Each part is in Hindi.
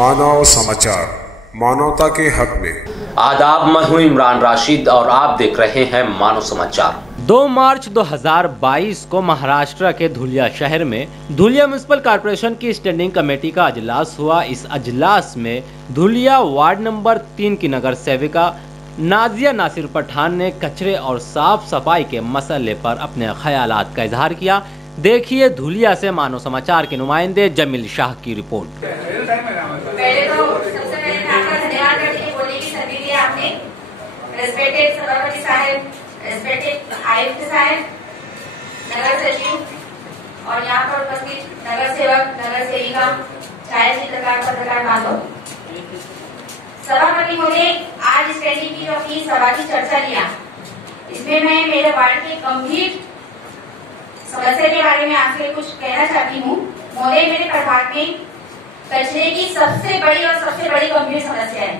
मानव समाचार, मानवता के हक में। आदाब, मैं हूं इमरान राशिद और आप देख रहे हैं मानव समाचार। 2 मार्च 2022 को महाराष्ट्र के धुलिया शहर में धुलिया म्युनिसिपल कॉर्पोरेशन की स्टैंडिंग कमेटी का अजलास हुआ। इस अजलास में धुलिया वार्ड नंबर 3 की नगर सेविका नाजिया नासिर पठान ने कचरे और साफ सफाई के मसले पर अपने ख्यालात का इजहार किया। देखिए धुलिया से मानव समाचार के नुमाइंदे जमील शाह की रिपोर्ट। पहले तो सबसे पहले मैं आपका धन्यवाद करती हूँ बोलने की सभी दी आपने। रेस्पेक्टेड सभापति साहब, रेस्पेक्टेड आयुक्त साहब, नगर सचिव और यहाँ पर उपस्थित नगर सेवक, नगर सेविका, छायाचित्रकार, पत्रकार बांधव। सभापति महोदय, आज स्टैंडिंग की जो अपनी सभा की चर्चा लिया, इसमें मैं मेरे वार्ड के गंभीर समस्या के बारे में आपसे कुछ कहना चाहती हूँ। महोदय, मेरे प्रभाग में कचरे की सबसे बड़ी और सबसे बड़ी गंभीर समस्या है।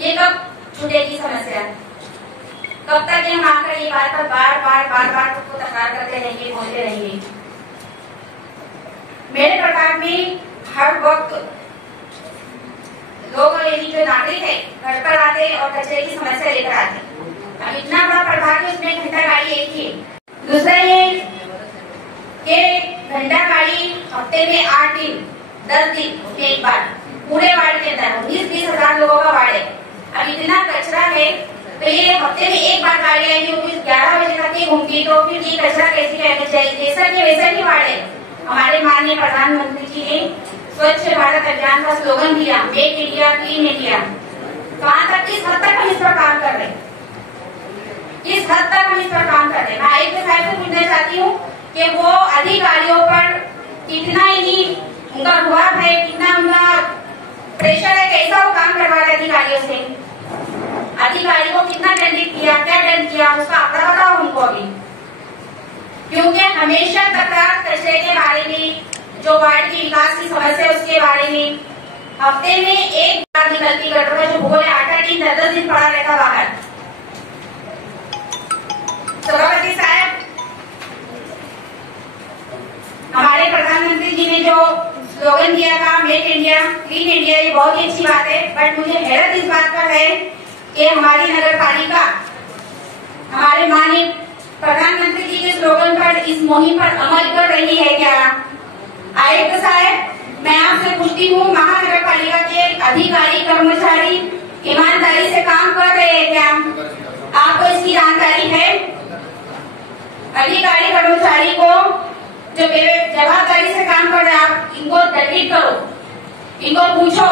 ये कब छूटेगी समस्या? कब तक हम आकर ये बात पर बार बार को तकरार करते रहेंगे, बोलते रहेंगे? मेरे प्रभाग में हर वक्त लोग यानी जो नागरिक है घर पर आते और कचरे की समस्या लेकर आते। अब इतना बड़ा प्रभाग है, उसमें घंटा गाड़ी एक ही है। दूसरा ये कि घंटा गाड़ी हफ्ते में 8 दिन 10 दिन उसमें एक बार पूरे वार्ड के अंदर 20-20 हजार लोगों का वार्ड है। अब इतना कचरा है तो ये हफ्ते में एक बार गाड़ी आएगी, वो 11 बजे तक ही घूमती, तो फिर ये कचरा कैसे रहना चाहिए? जैसा कि वैसा ही वार्ड है। हमारे माननीय प्रधानमंत्री जी ने स्वच्छ भारत अभियान का स्लोगन दिया, मेक इंडिया क्लीन इंडिया। कहाँ तक, किस हद तक हम इस पर काम कर रहे हैं? किस हद तक हम इस पर काम कर रहे हैं? मैं आयुक्त साहब से पूछना चाहती हूँ कि वो अधिकारियों पर कितना ही उनका रुआब है, कितना उनका प्रेशर है, कैसा वो काम करवा रहे अधिकारियों से? अधिकारी को कितना दंडित किया, क्या दंड किया, उसका आंकड़ा बताओ हमको अभी। क्योंकि हमेशा तकरार कचरे के बारे में, जो वार्ड की विकास की समस्या उसके बारे में, हफ्ते में एक बार निकलती गटर जो भूगोल 8 दिन 10 दिन पड़ा रहता बाहर। सभापति साहब, हमारे प्रधानमंत्री जी ने जो स्लोगन दिया था मेक इंडिया क्लीन इंडिया, ये बहुत ही अच्छी बात है। बट मुझे हैरत इस बात पर है कि हमारी नगर पालिका हमारे माननीय प्रधानमंत्री जी के स्लोगन पर, इस मुहिम पर अमल कर रही है क्या? आयुक्त साहब, मैं आपसे पूछती हूँ, महानगर पालिका के अधिकारी कर्मचारी ईमानदारी से काम कर रहे हैं क्या? आपको इसकी जानकारी है? अधिकारी कर्मचारी को जो जवाबदारी से काम कर रहे हैं, आप इनको दंडित करो, इनको पूछो,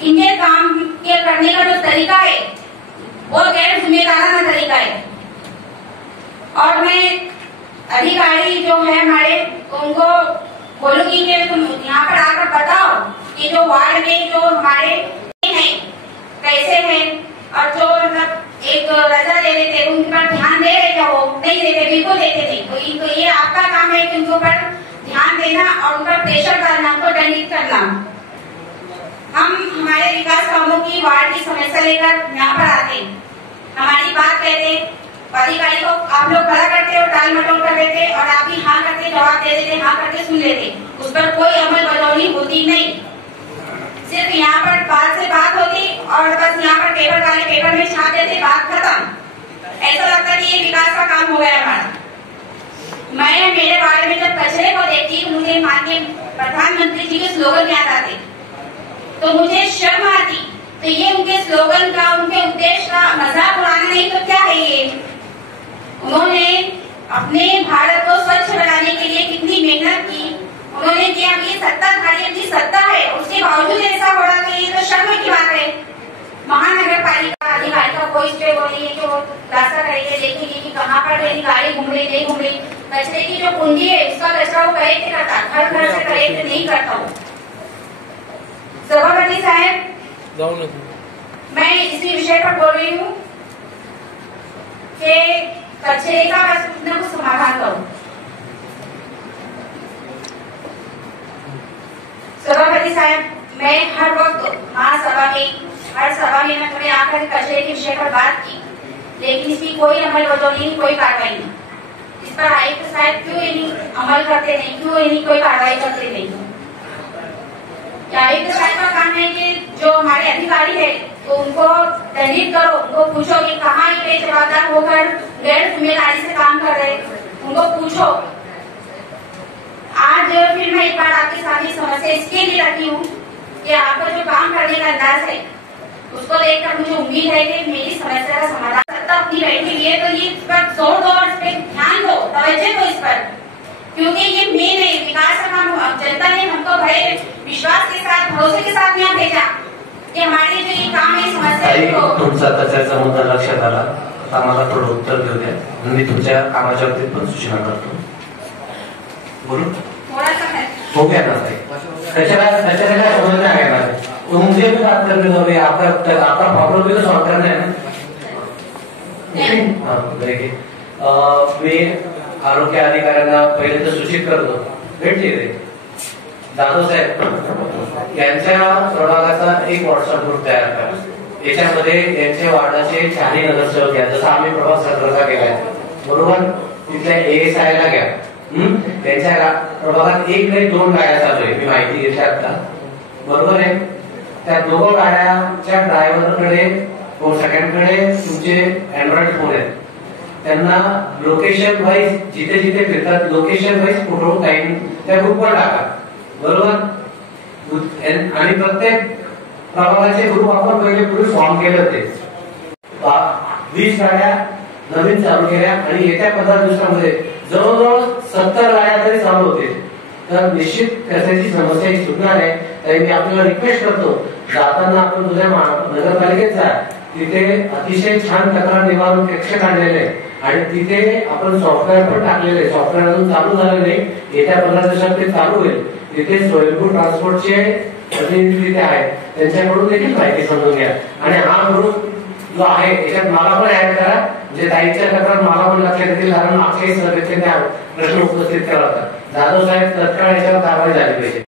इनके काम के करने का जो तरीका है वो गैर जिम्मेदाराना तरीका है। और मैं अधिकारी जो है हमारे, उनको बोलूंगी कि तुम यहाँ पर आकर बताओ कि जो वार्ड में जो हमारे हैं कैसे हैं, और जो मतलब एक रजा दे देते उन पर ध्यान दे रहे क्या? वो नहीं देते, बिल्कुल देते नहीं। तो इनको ये आपका काम है कि उनके ऊपर ध्यान देना और उन पर प्रेशर डालना, उनको दंडित करना। हम हमारे विकास कामों की वार्ड की समस्या लेकर यहाँ पर आते हैं, हमारी बात कहते, अधिकारी को आप लोग खड़ा करते और टाल मटोल कर देते और आप भी हाँ करके जवाब दे देते, हाँ करके सुन लेते, उस पर कोई अमल बदौली होती नहीं। सिर्फ यहाँ पर बात से बात होती और बस यहाँ पर पेपर वाले पेपर में छाप देते, बात खत्म। ऐसा लगता है कि ये विकास का काम हो गया हमारा। मैं मेरे वार्ड में जब कचरे को देखती हूँ, मुझे माननीय प्रधानमंत्री जी के स्लोगन याद आते, तो मुझे शर्म आती। तो ये उनके स्लोगन का, उनके उद्देश्य का मजाक उड़ाना नहीं तो क्या है ये? उन्होंने अपने भारत को स्वच्छ बनाने के लिए कितनी मेहनत की उन्होंने किया। ये सत्ताधारी अपनी सत्ता है, उसके बावजूद ऐसा हो रहा, तो ये तो शर्म की बात है। महानगर पालिका अधिकारी का कोई स्टे वो नहीं है कि वो रास्ता करेंगे, देखेंगे कि कहाँ पर गाड़ी घूम रही नहीं घूम रही। कचरे की जो कुंडी है उसका कचरा वो कलेक्ट करता, घर घर से कलेक्ट नहीं करता वो। सभापति साहब, मैं इसी विषय पर बोल रही हूँ कि कचरे का बस कुछ न कुछ समाधान करो। सभापति साहब, मैं हर वक्त महासभा में, हर सभा में मैं थोड़े आकर कचरे के विषय पर बात की, लेकिन इसकी कोई अमल बदौली नहीं, कोई कार्रवाई नहीं। इस पर आयुक्त साहब क्यों इन्हीं अमल करते नहीं, क्यों इन्हीं कोई कार्रवाई करते नहीं? या आयुक्त साहब का काम है कि जो हमारे अधिकारी है तो उनको दंडित करो, उनको पूछो कि कहाँ ये बेजवाबदार होकर गैर जिम्मेदारी से काम कर रहे, उनको पूछो। आज फिर मैं एक बार आपके सामने समस्या इसके लिए रखी हूँ कि आपका जो काम करने का अंदाज है उसको देखकर मुझे उम्मीद है कि मेरी समस्या का समाधान सत्ता अपनी बैठी हुई है तो ये इस पर जोर दो और इस पर ध्यान दो, तवज्जो दो इस पर, क्योंकि ये मेन है विकास का काम। जनता ने हमको बड़े विश्वास के साथ, भरोसे के साथ यहाँ भेजा की हमारे जो ये काम है समस्या तुमचा त्याचा मुद्दा लक्षात आला। आता मला थोडं उत्तर देऊ द्या, मी तुमच्या कामाच्या बाबतीत पण सूचना करतो। बोलू थोड़ा सा है हो गया ना सही, त्याच्याला समझ में आ गया ना। तो मुझे भी बात करने दो, आपका प्रॉब्लम भी तो सॉल्व करना है ना। देखिए मी आरोग्य अधिकाऱ्यांना पहिले तर सूचित करतो, भेटले ते जाधव साहेब यांच्या प्रभागाचा एक व्हॉट्सअप ग्रुप तयार करा। याच्यामध्ये यांच्या वार्डाचे 4 नगरसेवक घ्या, जसं आम्ही प्रभाग 17चा केलाय बरोबर। तिथल्या ASI ला घ्या, त्यांच्या प्रभागात 1 नाही 2 गाड्या चालू आहे, मी माहिती घेतली आता बरोबर आहे। त्या 2 गाड्याच्या ड्रायव्हरकडे व सेकंडकडे तुमचे अँड्रॉइड फोन आहेत, त्यांना लोकेशन वाईज जिथे जिथे फिरतात लोकेशन वाईज फोटो टाइम त्या ग्रुपवर टाका बरोबर। आणि प्रत्येक प्रभागाचे ग्रुप आपण पहिले पूर्वी फॉर्म केले होते, 20 गाड्या नवीन चालू केल्या आणि येत्या 15 दिवसांमध्ये जवळजवळ 70 गाड्या तरी चालू होते। तर निश्चित त्याची समस्या सुटणार आहे। तरी मी आपल्याला रिक्वेस्ट करतो, जाताना आपण तुझ्या नगरपालिकेत जा, तिथे अतिशय छान तक्रार निवारण कक्ष काढलेले आणि तिथे आपण सॉफ्टवेअर पण टाकलेले, सॉफ्टवेअर अजून चालू झालं नाही, येत्या 15 दिवसात ते चालू होईल। तिथे स्वयंभू ट्रान्सपोर्टचे प्रतिनिधी तिथे आहेत, त्यांच्याकडून देखील माहिती समजून घ्या। आणि हा ग्रुप जो आहे याच्यात मला पण ऍड करा, जे ताईच्या तक्रार मला पण लक्षात येतील, कारण मागच्याही सभेत प्रश्न उपस्थित केला होता। जाधव साहेब तत्काळ याच्यावर कारवाई झाली पाहिजे।